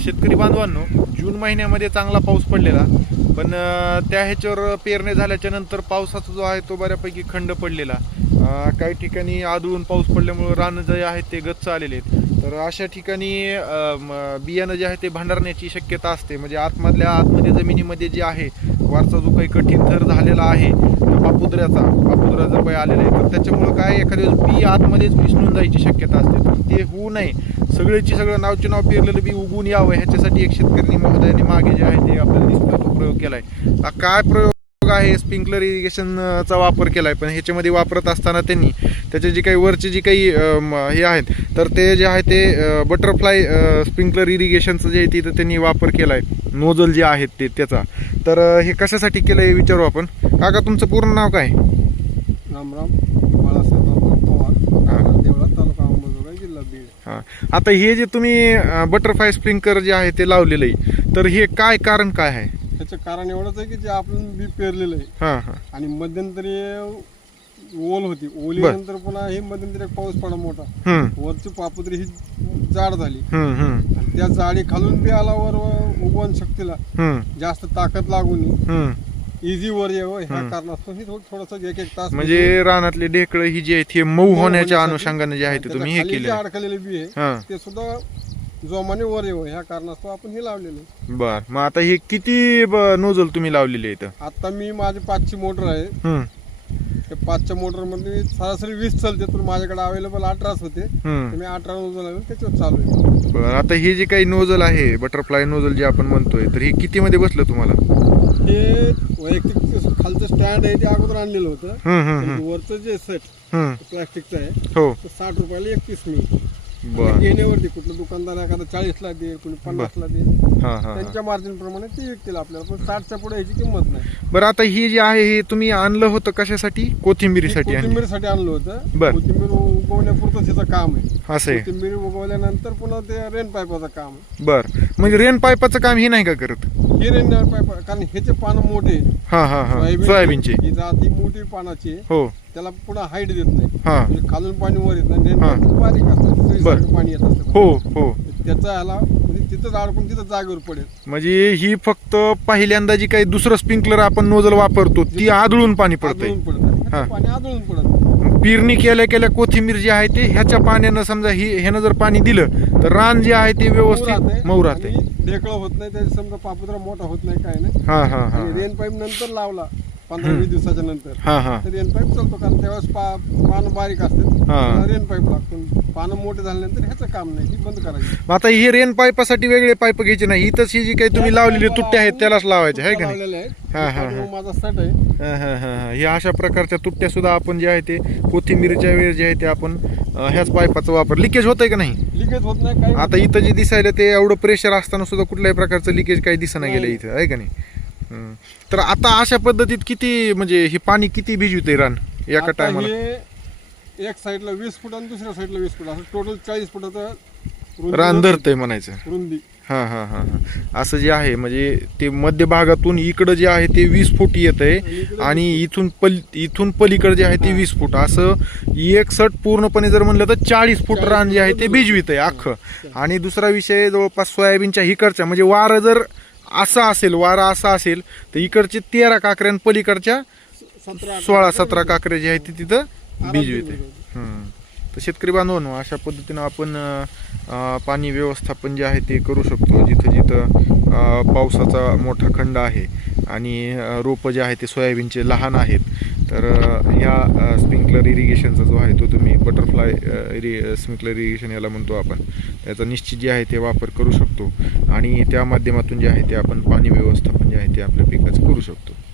शेतकरी बांधवांनो जून महिन्यामध्ये चांगला पाऊस पडलेला. पण त्या ह्याच्यावर पेरणे झाल्याच्यानंतर पावसाचा जो आहे तो बऱ्यापैकी खंड पडलेला. काही ठिकाणी आदळून पाऊस पडल्यामुळे रानं जे आहेत ते गच्च आलेले आहेत. तर अशा ठिकाणी बियाणं जे आहे ते भांडारण्याची शक्यता असते. म्हणजे आतमधल्या आतमध्ये जमिनीमध्ये जे आहे वारसा जो काही कठीण थर झालेला आहे पापुद्र्याचा पापुद्रा जर काही आलेला आहे तर त्याच्यामुळं काय एखाद्या वेळेस बी आतमध्येच विसरून जायची शक्यता असते. तर ते होऊ नये. सगळ्याची सगळं नावचे नाव पेरलेलं बी उगून यावं. ह्याच्यासाठी एक शेतकरी महोदयाने मागे जे आहे ते आपल्याला दिसतोय तो प्रयोग केला हा काय प्रयोग आहे स्प्रिंकलर इरिगेशनचा वापर केलाय पण ह्याच्यामध्ये वापरत असताना त्यांनी त्याचे जे काही वरचे जे काही हे आहेत तर ते जे आहे ते बटरफ्लाय स्प्रिंकलर इरिगेशनचं जे आहे तिथं त्यांनी वापर केलाय. नोजल जे आहेत ते त्याचा. तर हे कशासाठी केलं हे विचारू आपण? काका तुमचं पूर्ण नाव काय राम राम बाळासाहेब हा. हां. आता हे जे तुम्ही बटरफ्लाय स्प्रिंकलर जे आहे ते लावलेलं आहे तर हे काय कारण काय आहे? त्याचं कारण एवढंच आहे की जे आपण बी पेरलेलं आहे. हां हां. आणि मध्यंतरी ओल होती. ओलीनंतर पुन्हा हे मध्यंतरी एक पाऊस पडा मोठा. हम्म. वरची पापुद्री ही जाड झाली. हम्म हम्म. आणि त्या जाडी खालून बी आला वर उगवण शक्तीला. हम्म. जास्त ताकद लागून हम्म. इझी वर यावं ह्या. कारणास्तव ही थोडस एक एक तास म्हणजे रानातले ढेकळं ही जी आहेत हे मऊ होण्याच्या अनुषंगाने जे आहे ते त्याच्या तुम्ही हे खाली जे केले अडकलेले बी आहे हां. ते सुद्धा जोमाने वर यावं ह्या कारणास्तव आपण हे लावलेलं आहे. बर मग आता हे किती नोजल तुम्ही लावलेले इथं? आता मी माझी पाचची मोटर आहे. हम्म त्या पाचच्या मोटरमध्ये सरासरी वीस चालते पण माझ्याकडे अवेलेबल अठराच होते. तर हम्म मी अठरा नोजल आहे त्याच्यावर चालू आहे. बर आता हे जे काही नोजल आहे बटरफ्लाय नोजल जे आपण म्हणतोय तर हे किती मध्ये बसलं तुम्हाला? हे वैयक्तिक खालचं स्टँड आहे ते अगोदर आणलेलं होतं. हम्म हम्म पण हम्म वरचं जे सेट हम्म प्लास्टिकचं आहे हो. ते साठ रुपयाला एकतीस मी बर. घेण्यावरती कुठलं दुकानदार एखादा चाळीसला दे कोणी पन्नासला दे. हां हां हां. त्यांच्या मार्जिन प्रमाणे ते विकतील आपल्याला. पण साठच्या पुढे याची किंमत नाही. बरं आता ही जी आहे हे तुम्ही आणलं होतं कशासाठी? कोथिंबिरीसाठी आणली. कोथिंबीरसाठी आणलं होतं. बर. कोथिंबीर उगवण्यापुरतं तिचं काम आहे. असं आहे. कोथिंबीर उगवल्यानंतर पुन्हा ते रेन पाईपाचं काम आहे. बर. म्हणजे रेन पाईपाचं काम हे नाही का करत? हे रेन पाईप कारण ह्याचे पानं मोठे आहेत. हा हा हा. सोयाबीनचे ही जाती मोठी पानाची आहे. हो. त्याला पुन्हा हाईट देत नाही. हा. म्हणजे खालून पाणी वर येत नाही. रेन हा. पाईप बारीक असतं. बर. सगळीकडे पाणी येत असतं हो हो. त्याचा ह्याला म्हणजे तिथंच अडकून तिथं जागेवर पडेल. म्हणजे ही फक्त पहिल्यांदा जी काही दुसरं स्प्रिंकलर आपण नोजल वापरतो ती आदळून पाणी पडतंय. आदळून पडत हा. पाणी आदळून पडत पेरणी केल्या केल्या कोथिंबीर जी आहे ते ह्याच्या पाण्यानं समजा ही ह्यानं जर पाणी दिलं तर रान जे आहे ते व्यवस्थित मऊ राहते ढेकळं होत नाही त्याची समजा पापुद्रा मोठा होत नाही काय नाही. हा हा हा. रेन पाईप नंतर लावला. पंधरा वीस दिवसाच्या नंतर. हा हा. तर रेन पाईप चालतो कारण त्यावेळेस पा पानं बारीक असतात. रेन पाईप लागतो. पानं मोठे झाल्यानंतर ह्याचं काम नाही ही बंद करायची. मग आता ही रेन पाईपासाठी वेगळे पाईप घ्यायचे नाही. इथंच ही जी काही तुम्ही लावलेली तुट्टे आहेत त्यालाच लावायचे आहे का नाही? लावलेले आहेत. हा, हा, हा. त्यामुळे माझा सेट आहे. हा, हा, हा, हा. ह्या अशा प्रकारच्या तुट्ट्या सुद्धा आपण जे आहे ते कोथिंबीरच्या वेळेस जे आहे ते आपण अं, ह्याच पाईपाचा वापर. लिकेज होतंय का नाही? लिकेज होत नाही काही आता इथं जे दिसायला ते एवढं प्रेशर असताना सुद्धा कुठल्याही प्रकारचं लिकेज काही दिसना गेलं. इथं आहे का नाही? हम्म. तर आता अशा पद्धतीत किती म्हणजे हे पाणी किती भिजवते रान? एका आता टायमाला हे एक साईडला वीस फूट आणि दुसऱ्या साईडला वीस फूट. असं टोटल चाळीस फुटाचं रुंदी रान. धरतंय म्हणायचं. रुंदी. हा हा हा हा. असं जे आहे म्हणजे ते मध्य भागातून इकडं जे आहे ते वीस फूट येत आहे आणि इथून पल इथून पलीकडे जे आहे ते. वीस फूट. असं एक सट पूर्णपणे जर म्हणलं तर चाळीस फूट रान जे आहे ते भिजवित आहे अख्खं. आणि दुसरा विषय जवळपास सोयाबीनच्या हिकडच्या. म्हणजे वारं जर असा असेल वारा असा असेल तर इकडचे तेरा काकऱ्यां पलीकडच्या सोळा सतरा काकरे जे आहेत ते तिथं आहे हम्म. तर शेतकरी बांधवांनो अशा पद्धतीनं आपण पाणी व्यवस्थापन जे आहे ते करू शकतो जिथं जिथं पावसाचा मोठा खंड आहे आणि रोपं जे आहे ते सोयाबीनचे लहान आहेत. तर ह्या स्प्रिंकलर इरिगेशनचा जो आहे तो तुम्ही बटरफ्लाय इरि स्प्रिंकलर इरिगेशन याला म्हणतो आपण. त्याचा निश्चित जे आहे ते वापर करू शकतो. आणि त्या माध्यमातून जे आहे ते आपण पाणी व्यवस्थापन जे आहे ते आपल्या पिकाचं करू शकतो.